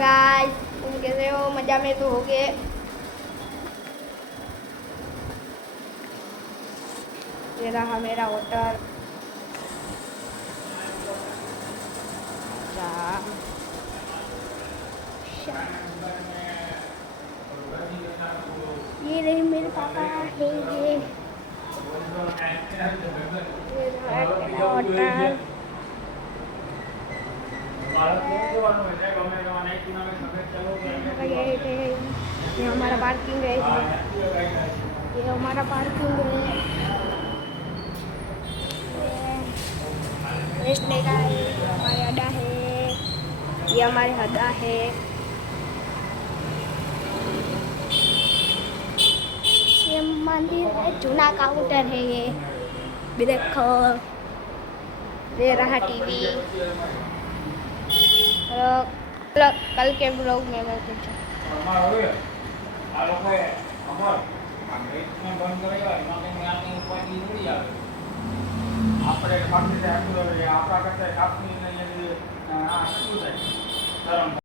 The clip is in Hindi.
गाइस, तुम कैसे हो? मजा में तो हो गए। ये रहा मेरा होटल। ये रहे मेरे पापा है। ये रहा मेरा होटल। ये हमारा पार्किंग है। ये हमारा पार्किंग है। रेस्टने का है। हमारे अड्डा है। ये हमारे अड्डा है। ये मंदिर है। चूना काउंटर है। ये भी देखो। ये रहा टीवी। कल के ब्लॉग में मैं कुछ આપણે